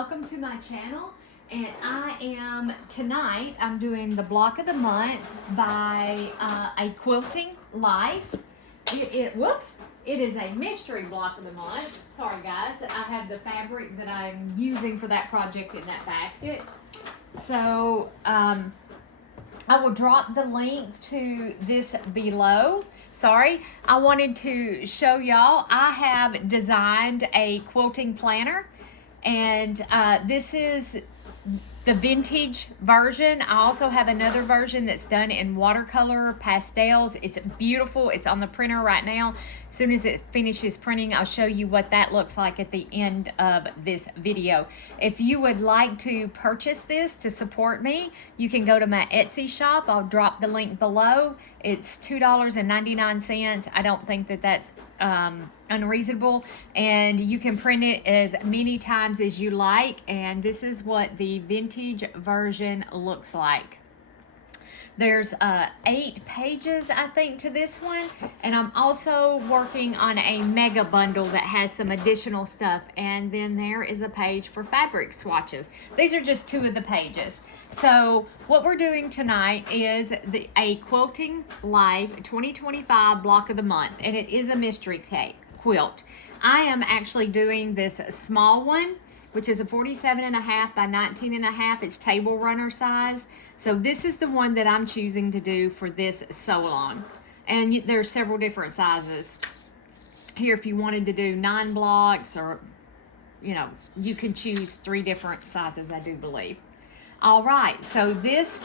welcome to my channel. And tonight I'm doing the block of the month by a Quilting Life. It is a mystery block of the month. Sorry guys, I have the fabric that I'm using for that project in that basket. So I will drop the link to this below. Sorry, I wanted to show y'all I have designed a quilting planner, and this is the vintage version. I also have another version that's done in watercolor pastels. It's beautiful. It's on the printer right now. As soon as it finishes printing, I'll show you what that looks like at the end of this video. If you would like to purchase this to support me, you can go to my Etsy shop. I'll drop the link below. It's $2.99. I don't think that that's unreasonable, and you can print it as many times as you like, and this is what the vintage version looks like. There's 8 pages, I think, to this one, and I'm also working on a mega bundle that has some additional stuff, and then there is a page for fabric swatches. These are just 2 of the pages. So what we're doing tonight is a Quilting Live 2025 block of the month, and it is a mystery quilt. I am actually doing this small one, which is a 47.5 by 19.5. It's table runner size. So this is the one that I'm choosing to do for this sew along. And there's several different sizes. Here, if you wanted to do 9 blocks, or, you know, you can choose 3 different sizes, I do believe. All right, so this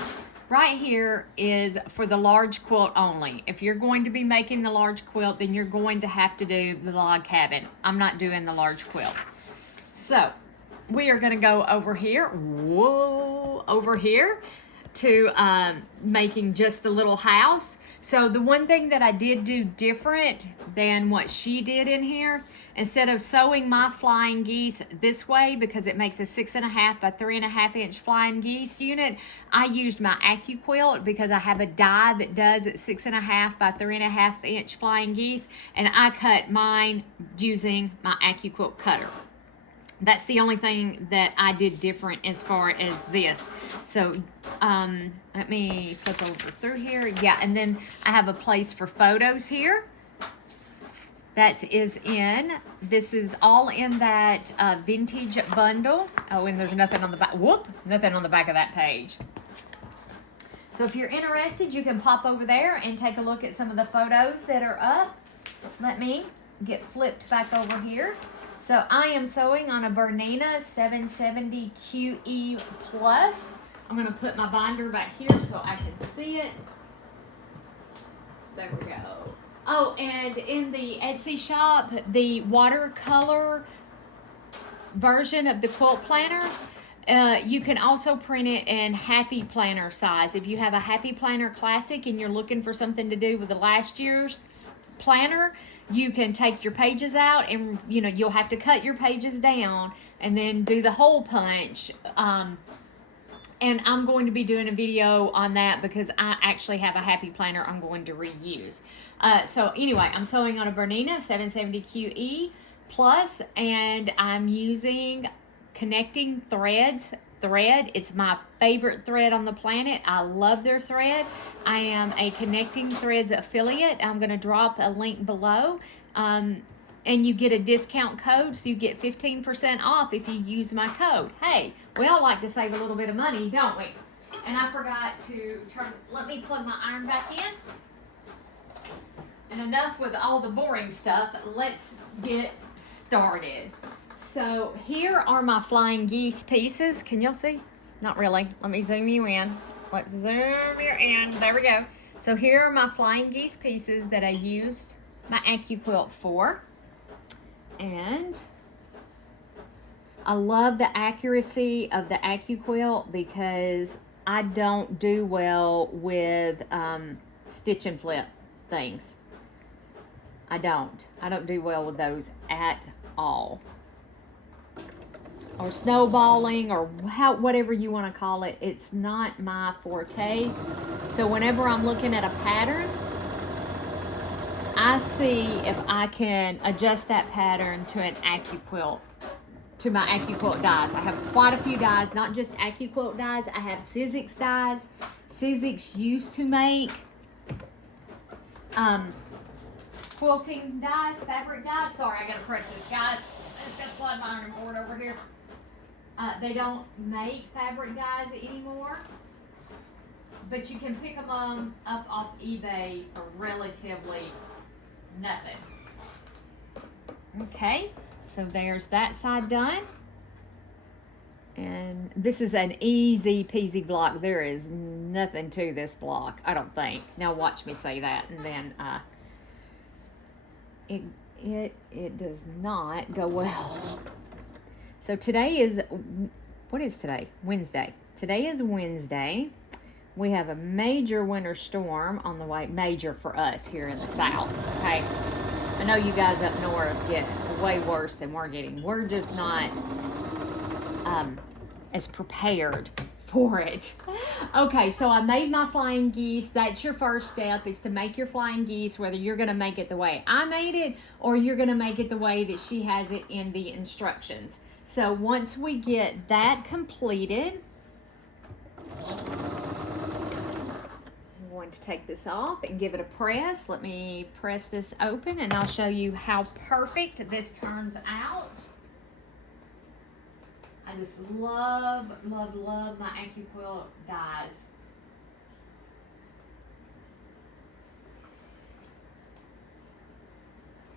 right here is for the large quilt only. If you're going to be making the large quilt, then you're going to have to do the log cabin. I'm not doing the large quilt. So we are going to go over here, over here to making just the little house. So the one thing that I did do different than what she did in here, instead of sewing my flying geese this way, because it makes a 6.5 by 3.5 inch flying geese unit, I used my AccuQuilt because I have a die that does 6.5 by 3.5 inch flying geese, and I cut mine using my AccuQuilt cutter. That's the only thing that I did different as far as this. So let me flip over through here. Yeah, and then I have a place for photos here. This is all in that vintage bundle. Oh, and there's nothing on the back. Nothing on the back of that page. So if you're interested, you can pop over there and take a look at some of the photos that are up. Let me get flipped back over here. So I am sewing on a Bernina 770 QE Plus. I'm going to put my binder back here so I can see it. There we go. Oh, and in the Etsy shop, the watercolor version of the quilt planner, you can also print it in Happy Planner size. If you have a Happy Planner Classic and you're looking for something to do with the last year's planner, you can take your pages out, and you know, you'll have to cut your pages down and then do the hole punch. And I'm going to be doing a video on that because I actually have a Happy Planner I'm going to reuse. So anyway, I'm sewing on a Bernina 770 QE Plus, and I'm using Connecting Threads thread. It's my favorite thread on the planet. I love their thread. I am a Connecting Threads affiliate. I'm going to drop a link below, and you get a discount code, so you get 15% off if you use my code. Hey, we all like to save a little bit of money, don't we? And I forgot to let me plug my iron back in. And enough with all the boring stuff. Let's get started. So here are my flying geese pieces. Can y'all see? Not really. Let me zoom you in. Let's zoom you in. There we go. So here are my flying geese pieces that I used my AccuQuilt for. And I love the accuracy of the AccuQuilt because I don't do well with stitch and flip things. I don't do well with those at all. Or snowballing, or whatever you want to call it. It's not my forte. So whenever I'm looking at a pattern, I see if I can adjust that pattern to an AccuQuilt to my AccuQuilt dies. I have quite a few dies, not just AccuQuilt dies. I have Sizzix dies. Sizzix used to make quilting dies, fabric dies. Sorry, I gotta press this, guys. I just gotta slide my ironing board over here. They don't make fabric dies anymore, but you can pick them up off eBay for relatively nothing. Okay, so there's that side done. And this is an easy peasy block. There is nothing to this block, I don't think. Now watch me say that, and then it does not go well. So today is, what is today? Wednesday. Today is Wednesday. We have a major winter storm on the way, major for us here in the South, okay? I know you guys up north get way worse than we're getting. We're just not as prepared for it. Okay, so I made my flying geese. That's your first step, is to make your flying geese, whether you're gonna make it the way I made it or you're gonna make it the way that she has it in the instructions. So once we get that completed, I'm going to take this off and give it a press. Let me press this open and I'll show you how perfect this turns out. I just love, love, love my AccuQuilt dies.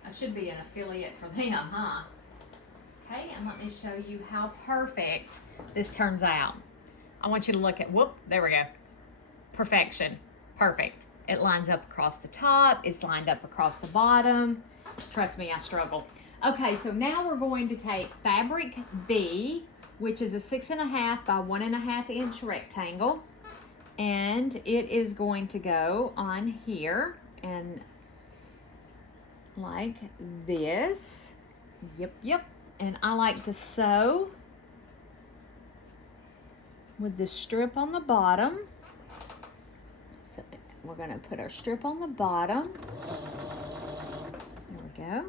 I should be an affiliate for them, huh? Okay, and let me show you how perfect this turns out. I want you to look at, whoop, there we go. Perfection, perfect. It lines up across the top, it's lined up across the bottom. Trust me, I struggle. Okay, so now we're going to take fabric B, which is a 6.5 by 1.5 inch rectangle, and it is going to go on here and like this. Yep. And I like to sew with the strip on the bottom. So we're going to put our strip on the bottom. There we go.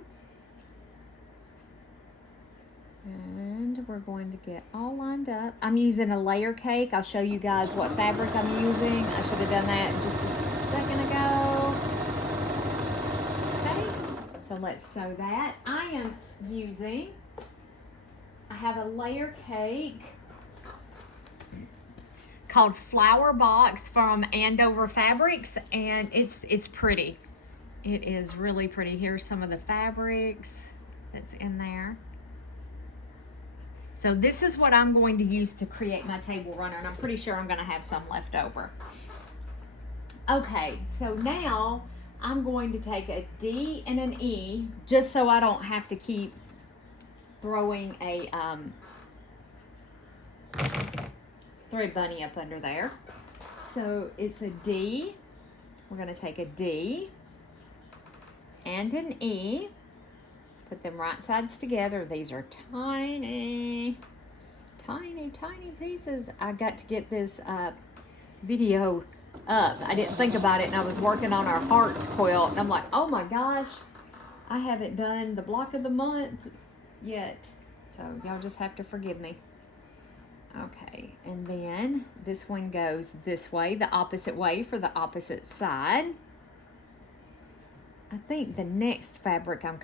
And we're going to get all lined up. I'm using a layer cake. I'll show you guys what fabric I'm using. I should have done that just a second ago. Okay, so let's sew that. I am using, I have a layer cake called Flower Box from Andover Fabrics, and it's pretty. It is really pretty. Here's some of the fabrics that's in there. So this is what I'm going to use to create my table runner, and I'm pretty sure I'm gonna have some left over. Okay, so now I'm going to take a D and an E, just so I don't have to keep throwing a thread bunny up under there. So it's a D. We're gonna take a D and an E. Put them right sides together. These are tiny, tiny, tiny pieces. I got to get this video up. I didn't think about it, and I was working on our hearts quilt, and I'm like, oh my gosh, I haven't done the block of the month yet. So y'all just have to forgive me. Okay, and then this one goes this way, the opposite way for the opposite side. I think the next fabric I'm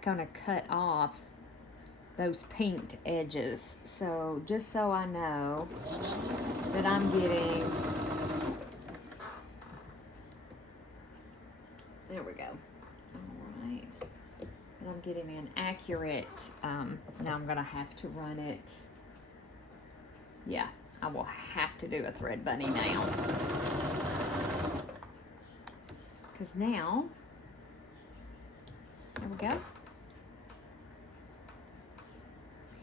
gonna cut off those pinked edges. So just so I know that I'm getting, there we go. All right, and I'm getting an accurate, now I'm gonna have to run it. Yeah, I will have to do a thread bunny now. Because now, there we go.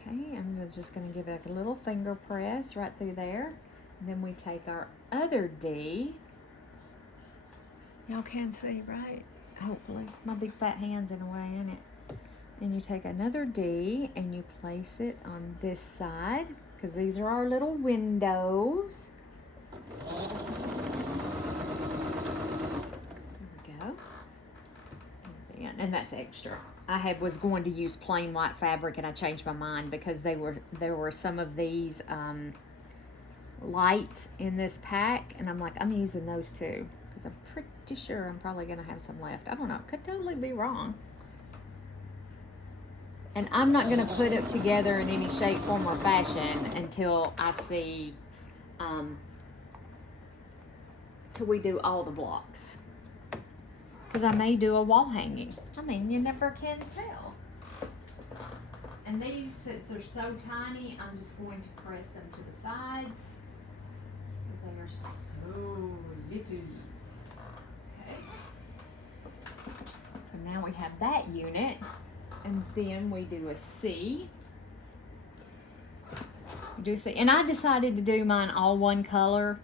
Okay, I'm just going to give it a little finger press right through there. And then we take our other D. Y'all can see, right? Hopefully. My big fat hand's in the way, ain't it? And you take another D and you place it on this side, because these are our little windows. There we go. And that's extra. was going to use plain white fabric, and I changed my mind because there were some of these lights in this pack, and I'm like, I'm using those too because I'm pretty sure I'm probably gonna have some left. I don't know, could totally be wrong. And I'm not gonna put it together in any shape, form, or fashion until I see, till we do all the blocks. Because I may do a wall hanging. I mean, you never can tell. And these, since they're so tiny, I'm just going to press them to the sides because they are so little. Okay. So now we have that unit, and then we do a C. We do a C, and I decided to do mine all one color,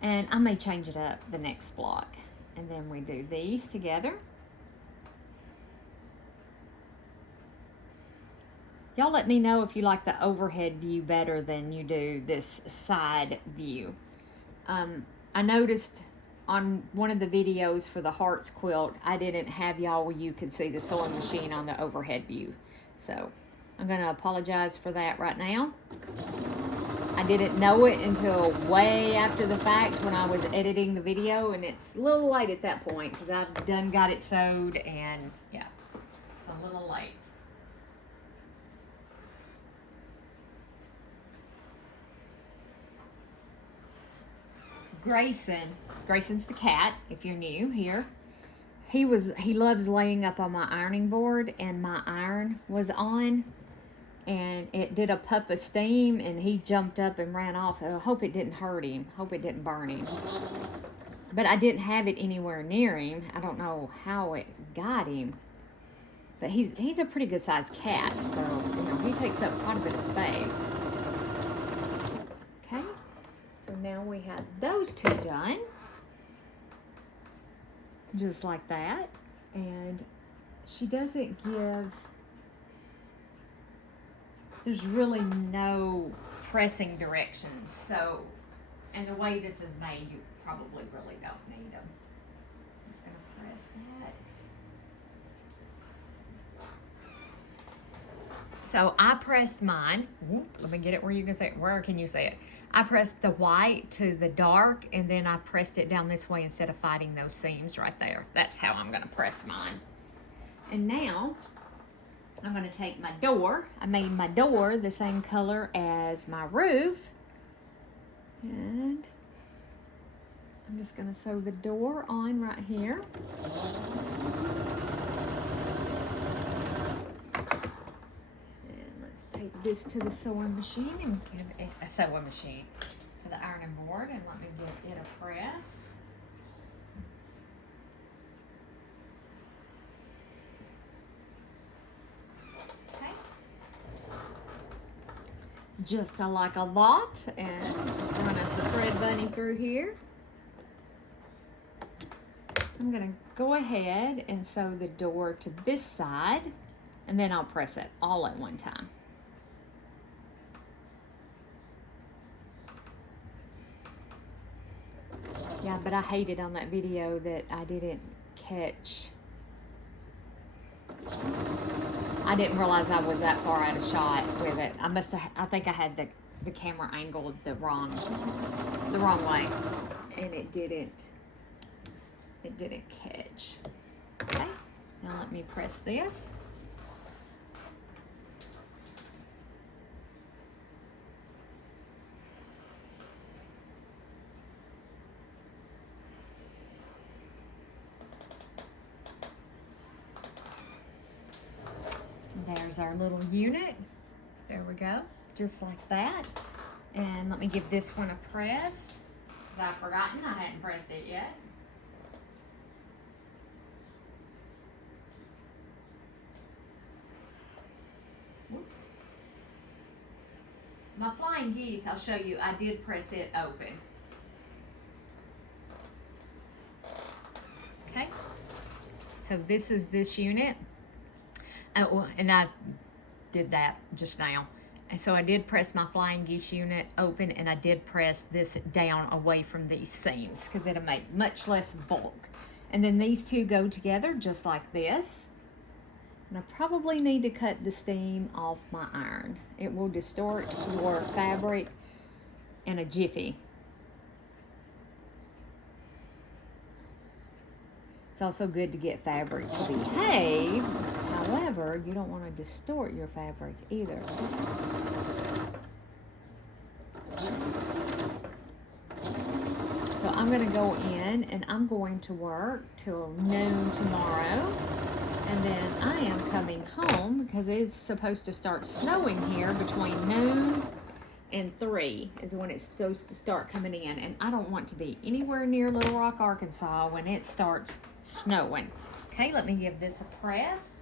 and I may change it up the next block. And then we do these together. Y'all let me know if you like the overhead view better than you do this side view. I noticed on one of the videos for the Hearts quilt, I didn't have y'all where you could see the sewing machine on the overhead view. So I'm gonna apologize for that right now. I didn't know it until way after the fact when I was editing the video, and it's a little late at that point because I've done got it sewed, and yeah, it's a little late. Grayson's the cat, if you're new here. He loves laying up on my ironing board, and my iron was on, and it did a puff of steam, and he jumped up and ran off. I hope it didn't hurt him. Hope it didn't burn him. But I didn't have it anywhere near him. I don't know how it got him. But he's a pretty good sized cat, so you know he takes up quite a bit of space. Okay, so now we have those two done. Just like that. And she doesn't give, there's really no pressing directions. So, and the way this is made, you probably really don't need them. Just gonna press that. So I pressed mine. Let me get it where you can say it. Where can you say it? I pressed the white to the dark, and then I pressed it down this way instead of fighting those seams right there. That's how I'm gonna press mine. And now I'm gonna take my door. I made my door the same color as my roof. And I'm just gonna sew the door on right here. Take this to the sewing machine and give it a sewing machine to the ironing board, and let me give it a press. Okay. Just like a lot, and throwing us a thread bunny through here. I'm gonna go ahead and sew the door to this side, and then I'll press it all at one time. Yeah, but I hated on that video that I didn't catch. I didn't realize I was that far out of shot with it. I think I had the camera angled the wrong way, and it didn't catch. Okay, now let me press this. There's our little unit. There we go, just like that. And let me give this one a press, because I've forgotten I hadn't pressed it yet. Whoops. My flying geese, I'll show you, I did press it open. Okay, so this is this unit. Oh, and I did that just now. And so I did press my flying geese unit open, and I did press this down away from these seams because it'll make much less bulk. And then these two go together just like this. And I probably need to cut the steam off my iron. It will distort your fabric in a jiffy. It's also good to get fabric to behave. However, you don't want to distort your fabric either. So I'm going to go in and I'm going to work till noon tomorrow. And then I am coming home because it's supposed to start snowing here between noon and 3 is when it's supposed to start coming in. And I don't want to be anywhere near Little Rock, Arkansas when it starts snowing. Okay, let me give this a press.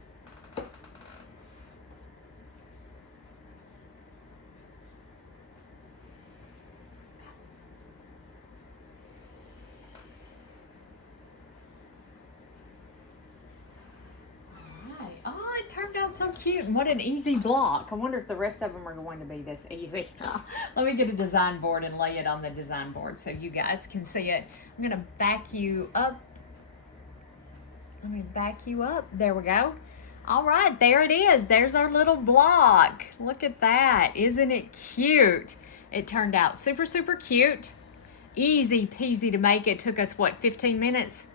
Turned out so cute, and what an easy block. I wonder if the rest of them are going to be this easy. Let me get a design board and lay it on the design board so you guys can see it. I'm gonna back you up. Let me back you up. There we go. All right, there it is. There's our little block. Look at that. Isn't it cute? It turned out super, super cute. Easy peasy to make. It took us, what, 15 minutes?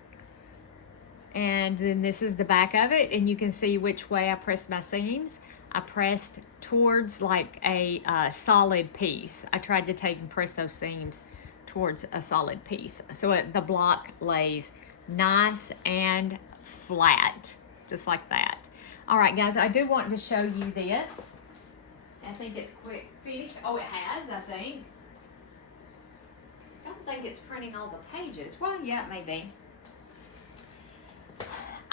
And then this is the back of it, and you can see which way I pressed my seams. I pressed towards like a solid piece. I tried to take and press those seams towards a solid piece. So the block lays nice and flat, just like that. All right, guys, I do want to show you this. I think it's quick finished. Oh, it has, I think. I don't think it's printing all the pages. Well, yeah, it may be.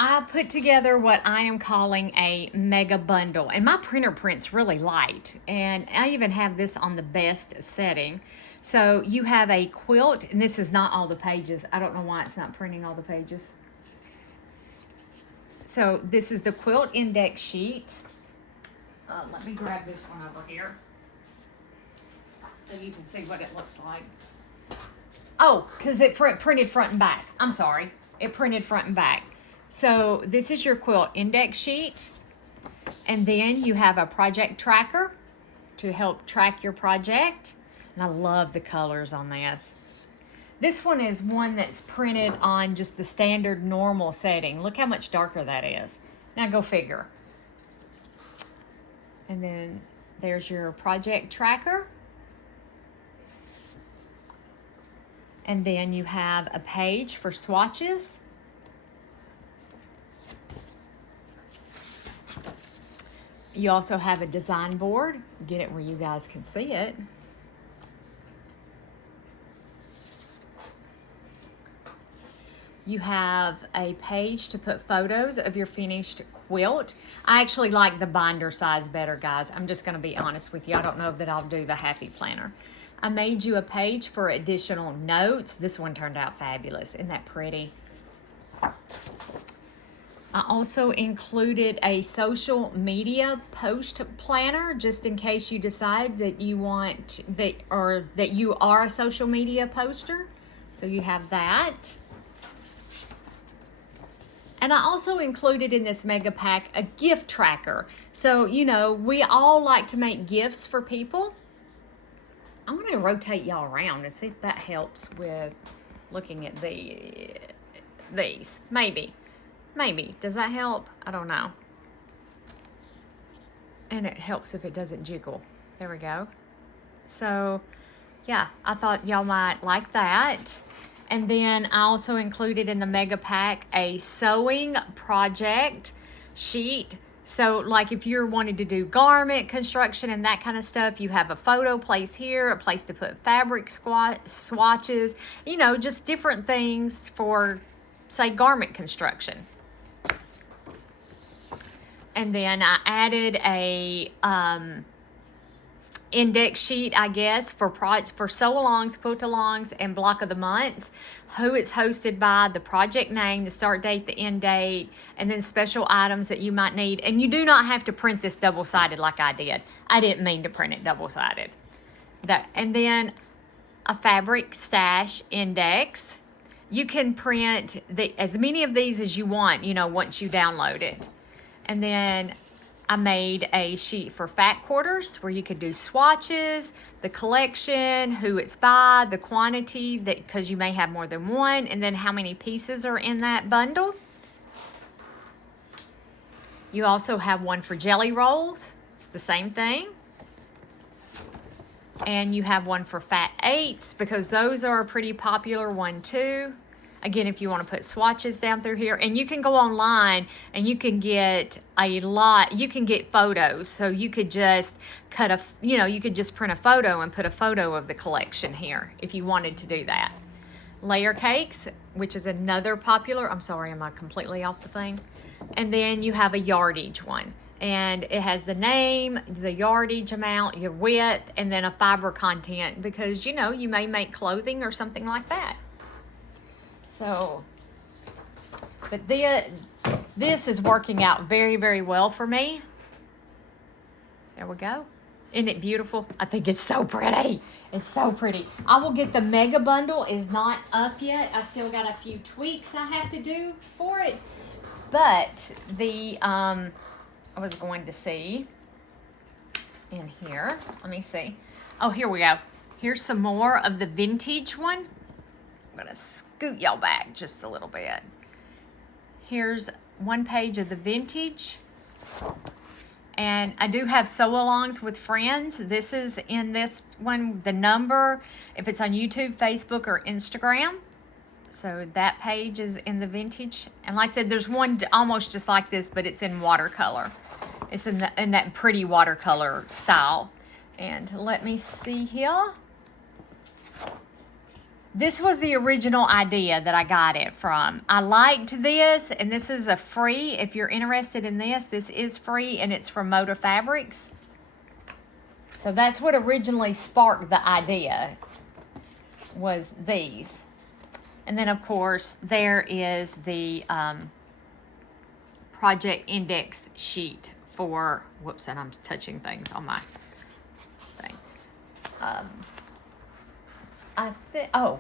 I put together what I am calling a mega bundle, and my printer prints really light, and I even have this on the best setting. So you have a quilt, and this is not all the pages. I don't know why it's not printing all the pages. So this is the quilt index sheet. Let me grab this one over here so you can see what it looks like. Oh, because it printed front and back. I'm sorry. It printed front and back. So this is your quilt index sheet, and then you have a project tracker to help track your project, and I love the colors on this. This one is one that's printed on just the standard normal setting. Look how much darker that is. Now go figure. And then there's your project tracker. And then you have a page for swatches. You also have a design board. Get it where you guys can see it. You have a page to put photos of your finished quilt. I actually like the binder size better, guys. I'm just gonna be honest with you. I don't know that I'll do the Happy Planner. I made you a page for additional notes. This one turned out fabulous. Isn't that pretty? I also included a social media post planner just in case you decide that you want that you are a social media poster. So you have that. And I also included in this mega pack a gift tracker. So, you know, we all like to make gifts for people. I'm going to rotate y'all around and see if that helps with looking at these. Maybe. Does that help? I don't know. And it helps if it doesn't jiggle. There we go. So, yeah, I thought y'all might like that. And then I also included in the mega pack a sewing project sheet. So like if you're wanting to do garment construction and that kind of stuff, you have a photo place here, a place to put fabric swatches, you know, just different things for, say, garment construction. And then I added a index sheet, I guess, for sew-alongs, quilt-alongs, and block of the months, who it's hosted by, the project name, the start date, the end date, and then special items that you might need. And you do not have to print this double-sided like I did. I didn't mean to print it double-sided. And then a fabric stash index. You can print as many of these as you want, you know, once you download it. And then I made a sheet for fat quarters where you could do swatches, the collection, who it's by, the quantity, that because you may have more than one, and then how many pieces are in that bundle. You also have one for jelly rolls. It's the same thing. And you have one for fat eights because those are a pretty popular one too. Again, if you want to put swatches down through here, and you can go online and you can get a lot, you can get photos. So you could just cut you could just print a photo and put a photo of the collection here if you wanted to do that. Layer cakes, which is another popular, I'm sorry, am I completely off the thing? And then you have a yardage one. And it has the name, the yardage amount, your width, and then a fiber content because, you know, you may make clothing or something like that. So, but this is working out very, very well for me. There we go. Isn't it beautiful? I think it's so pretty. It's so pretty. I will get the mega bundle. Is not up yet. I still got a few tweaks I have to do for it. But the, I was going to see in here. Let me see. Oh, here we go. Here's some more of the vintage one. I'm going to scoot y'all back just a little bit. Here's one page of the vintage. And I do have sew-alongs with friends. This is in this one, the number, if it's on YouTube, Facebook, or Instagram. So that page is in the vintage. And like I said, there's one almost just like this, but it's in watercolor. It's in that pretty watercolor style. And let me see here. This was the original idea that I got it from. I liked this, and this is a free. If you're interested in this, this is free, and it's from Moda Fabrics. So that's what originally sparked the idea, was these. And then, of course, there is the project index sheet for, whoops, and I'm touching things on my thing. Oh.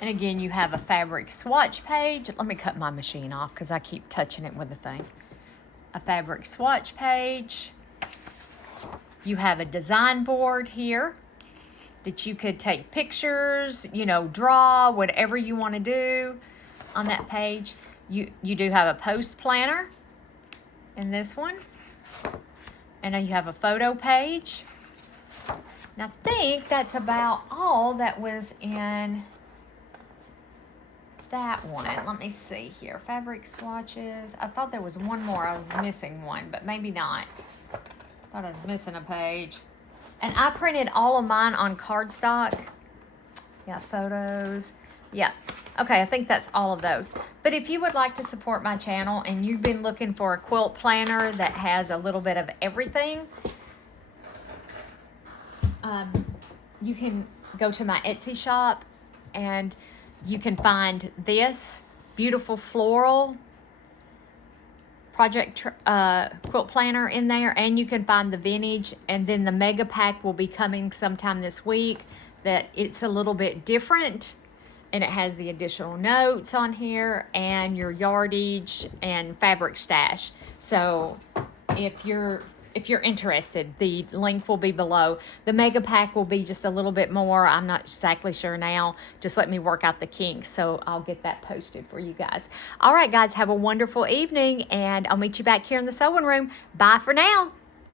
And again, you have a fabric swatch page. Let me cut my machine off because I keep touching it with the thing. A fabric swatch page. You have a design board here that you could take pictures, you know, draw, whatever you want to do on that page. You do have a post planner in this one. And then you have a photo page. And I think that's about all that was in that one. Let me see here. Fabric swatches. I thought there was one more. I was missing one, but maybe not. Thought I was missing a page. And I printed all of mine on cardstock. Yeah, photos. Yeah. Okay, I think that's all of those. But if you would like to support my channel and you've been looking for a quilt planner that has a little bit of everything, you can go to my Etsy shop and you can find this beautiful floral project quilt planner in there, and you can find the vintage, and then the mega pack will be coming sometime this week that it's a little bit different. And it has the additional notes on here and your yardage and fabric stash. So if you're interested, the link will be below. The mega pack will be just a little bit more. I'm not exactly sure now. Just let me work out the kinks. So I'll get that posted for you guys. All right, guys, have a wonderful evening, and I'll meet you back here in the sewing room. Bye for now.